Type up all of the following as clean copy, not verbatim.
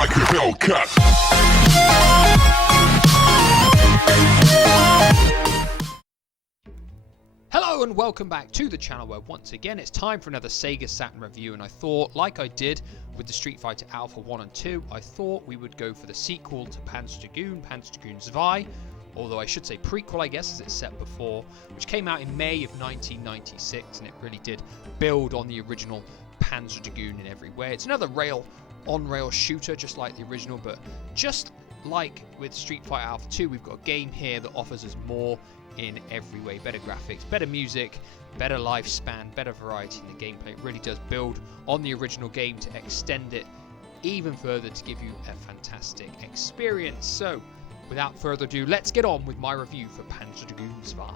like a Hellcat. Hello and welcome back to the channel where once again it's time for another Sega Saturn review, and I thought, like I did with the Street Fighter Alpha 1 and 2, I thought we would go for the sequel to Panzer Dragoon Zwei, although I should say prequel I guess as it's set before, which came out in May of 1996, and it really did build on the original Panzer Dragoon in every way. It's another on-rail shooter just like the original, but just like with Street Fighter Alpha 2, we've got a game here that offers us more in every way. Better graphics, better music, better lifespan, better variety in the gameplay. It really does build on the original game to extend it even further to give you a fantastic experience. So without further ado, let's get on with my review for Panzer Dragoon Zwei.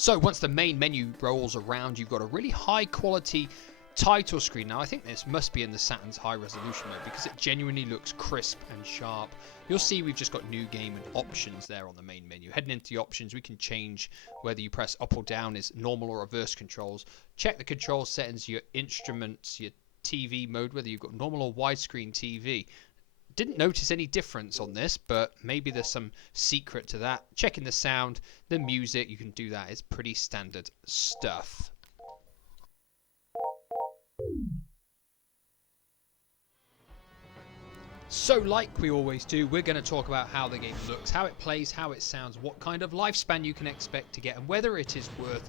So once the main menu rolls around, you've got a really high quality title screen. Now I think this must be in the Saturn's high resolution mode because it genuinely looks crisp and sharp. You'll see we've just got new game and options there on the main menu. Heading into the options, we can change whether you press up or down is normal or reverse controls. Check the control settings, your instruments, your TV mode, whether you've got normal or widescreen TV. Didn't notice any difference on this, but maybe there's some secret to that. Checking the sound, the music, you can do that. It's pretty standard stuff. So like we always do, we're going to talk about how the game looks, how it plays, how it sounds, what kind of lifespan you can expect to get, and whether it is worth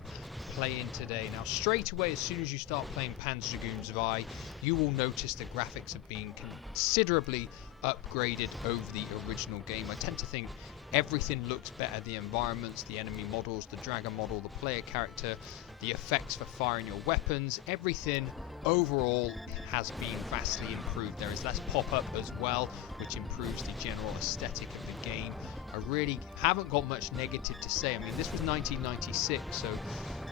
playing today. Now straight away, as soon as you start playing Panzer Dragoon Zwei, you will notice the graphics have been considerably upgraded over the original game. I tend to think everything looks better. The environments, the enemy models, the dragon model, the player character, the effects for firing your weapons, everything overall has been vastly improved. There is less pop-up as well, which improves the general aesthetic of the game. I really haven't got much negative to say. I mean, this was 1996, so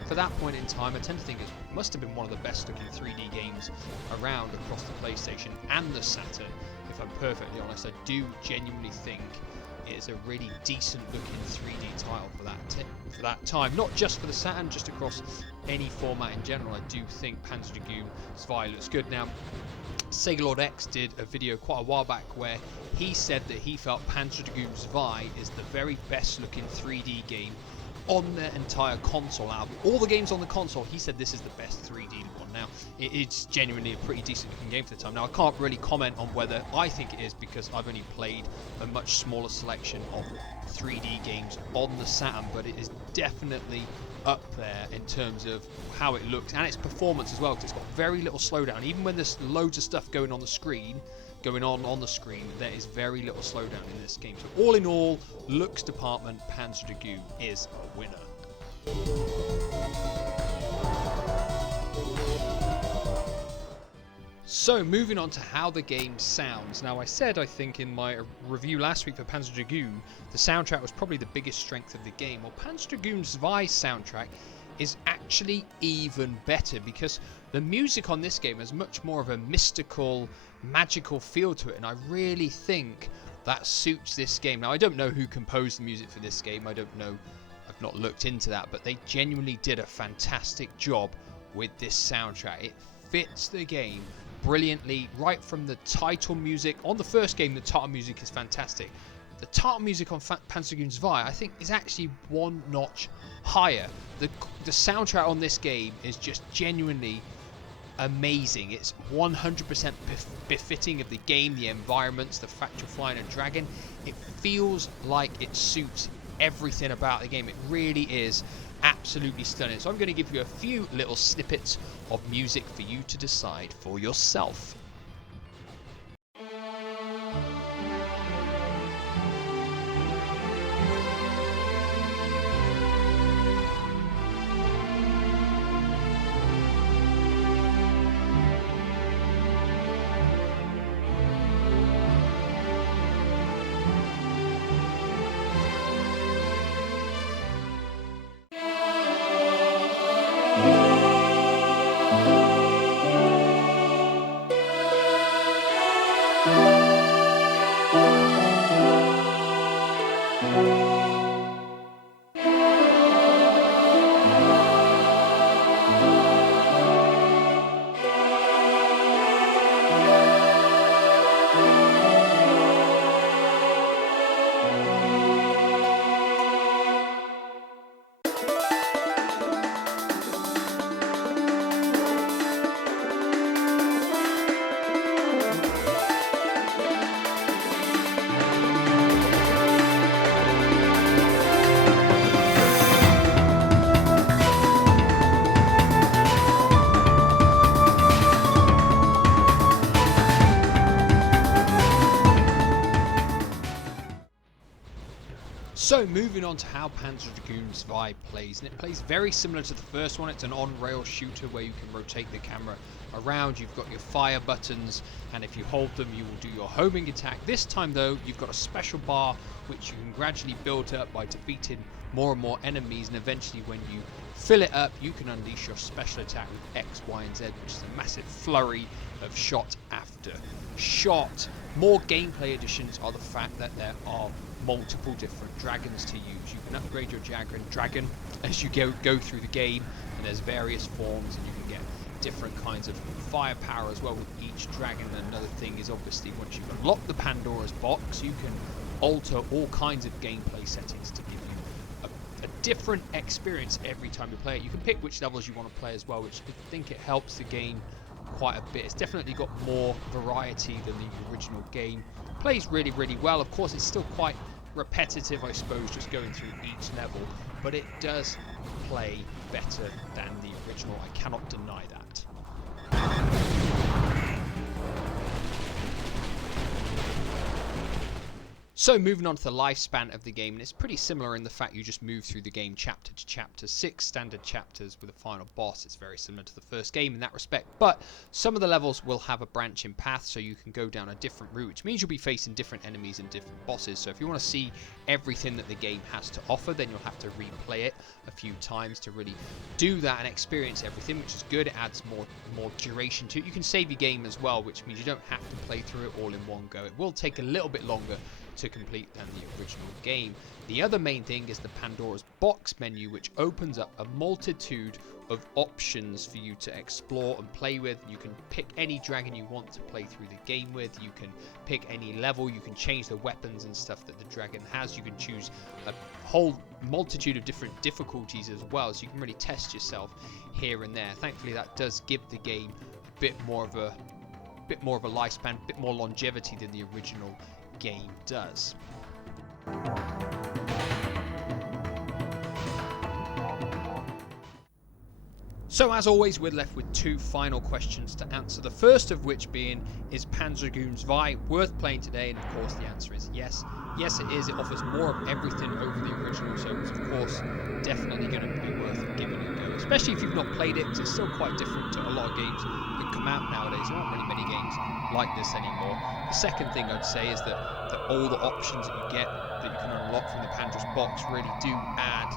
for that point in time, I tend to think it must have been one of the best looking 3D games around across the PlayStation and the Saturn. If I'm perfectly honest, I do genuinely think it is a really decent looking 3D title for that time. Not just for the Saturn, just across any format in general. I do think Panzer Dragoon Zwei looks good. Now, Sega Lord X did a video quite a while back where he said that he felt Panzer Dragoon Zwei is the very best looking 3D game on the entire console. Out of all the games on the console, he said this is the best 3D one. Now, it's genuinely a pretty decent looking game for the time. Now, I can't really comment on whether I think it is because I've only played a much smaller selection of 3D games on the Saturn, but it is definitely up there in terms of how it looks and its performance as well, because it's got very little slowdown. Even when there's loads of stuff going on the screen, there is very little slowdown in this game. So all in all, looks department, Panzer Dragoon is a winner. So moving on to how the game sounds. Now I said, I think in my review last week for Panzer Dragoon, the soundtrack was probably the biggest strength of the game. Well, Panzer Dragoon Zwei's soundtrack is actually even better because the music on this game has much more of a mystical, magical feel to it, and I really think that suits this game. Now I don't know who composed the music for this game, I don't know, I've not looked into that, but they genuinely did a fantastic job with this soundtrack. It fits the game brilliantly, right from the title music. On the first game, the title music is fantastic. The title music on Panzer Dragoon Zwei, I think, is actually one notch higher. The soundtrack on this game is just genuinely amazing. It's 100% befitting of the game, the environments, the fact you're flying a dragon. It feels like it suits everything about the game. It really is absolutely stunning. So I'm going to give you a few little snippets of music for you to decide for yourself. So moving on to how Panzer Dragoon Zwei plays, and it plays very similar to the first one. It's an on-rail shooter where you can rotate the camera around. You've got your fire buttons, and if you hold them you will do your homing attack. This time though, you've got a special bar which you can gradually build up by defeating more and more enemies, and eventually when you fill it up you can unleash your special attack with X, Y and Z, which is a massive flurry of shot after shot. More gameplay additions are the fact that there are multiple different dragons to use. You can upgrade your dragon as you go through the game, and there's various forms, and you can get different kinds of firepower as well with each dragon. And another thing is, obviously, once you've unlocked the Pandora's box, you can alter all kinds of gameplay settings to give you a different experience every time you play it. You can pick which levels you want to play as well, which I think it helps the game quite a bit. It's definitely got more variety than the original game. Plays really, really well. Of course, it's still quite repetitive, I suppose, just going through each level, but it does play better than the original. I cannot deny that. So moving on to the lifespan of the game, and it's pretty similar in the fact you just move through the game chapter to chapter, 6 standard chapters with a final boss. It's very similar to the first game in that respect, but some of the levels will have a branching path, so you can go down a different route, which means you'll be facing different enemies and different bosses. So if you want to see everything that the game has to offer, then you'll have to replay it a few times to really do that and experience everything, which is good. It adds more duration to it. You can save your game as well, which means you don't have to play through it all in one go. It will take a little bit longer to complete than the original game. The other main thing is the Pandora's box menu, which opens up a multitude of options for you to explore and play with. You can pick any dragon you want to play through the game with. You can pick any level. You can change the weapons and stuff that the dragon has. You can choose a whole multitude of different difficulties as well, so you can really test yourself here and there. Thankfully, that does give the game a bit more of a lifespan, a bit more longevity than the original game does. So as always, we're left with two final questions to answer. The first of which being, is Panzer Dragoon Zwei worth playing today? And of course the answer is yes. Yes, it is. It offers more of everything over the original, so it's of course definitely going to be worth giving it a go. Especially if you've not played it, because it's still quite different to a lot of games that come out nowadays. There aren't really many games like this anymore. The second thing I'd say is that all the options that you get, that you can unlock from the Pandora's box, really do add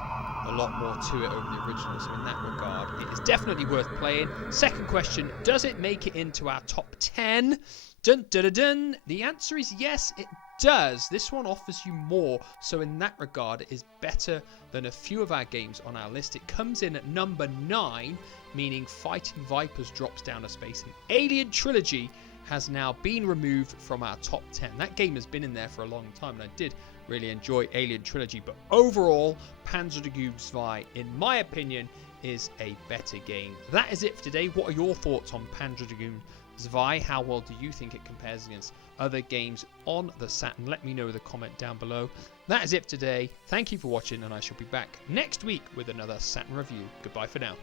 a lot more to it over the original. So in that regard, it is definitely worth playing. Second question, does it make it into our top 10? Dun dun dun dun. The answer is yes, it does. This one offers you more, so in that regard it is better than a few of our games on our list. It comes in at number 9, meaning Fighting Vipers drops down a space, and Alien Trilogy has now been removed from our top 10. That game has been in there for a long time, and I did really enjoy Alien Trilogy, but overall Panzer Dragoon Zwei, in my opinion, is a better game. That is it for today. What are your thoughts on Panzer Dragoon Zwei? How well do you think it compares against other games on the Saturn? Let me know with a comment down below. That is it for today. Thank you for watching, and I shall be back next week with another Saturn review. Goodbye for now.